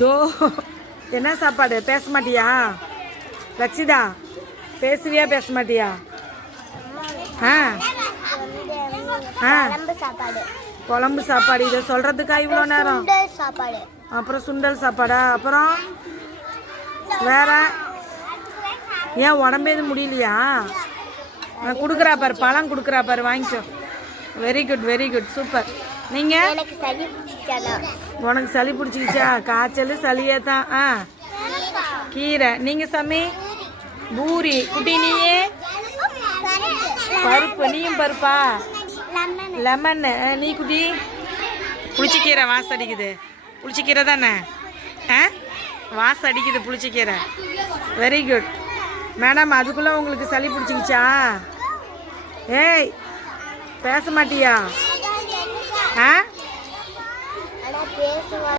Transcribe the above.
தோ என்ன சாப்பாடு? பேச மாட்டியா ரக்ஷிதா? பேசுவியா பேச மாட்டியா? ஆ ஆ குழம்பு சாப்பாடு. இதை சொல்கிறதுக்கா இவ்வளோ நேரம்? அப்புறம் சுண்டல் சாப்பாடா? அப்புறம் வேற ஏன் உடம்பு எதுவும் முடியலையா? கொடுக்குறா பாரு, பழம் கொடுக்குறா பாரு, வாங்கிக்கோ. Very good very good, super. நீங்கள் உனக்கு சளி பிடிச்சிக்கிச்சா? காய்ச்சல் சளியே தான். ஆ கீரை. நீங்கள் சாமி? பூரி. குட்டி நீயே? பருப்பு. நீயும் பருப்பா? லெமன். நீ குட்டி? புளிச்சக்கீரை வாசம் அடிக்குது. புளிச்சக்கீரை தானே? ஆ வாசம் அடிக்குது புளிச்சக்கீரை. Very good madam. அதுக்குள்ளே உங்களுக்கு சளி பிடிச்சிக்கிச்சா? ஏய் பேச மாட்டியா? ஆ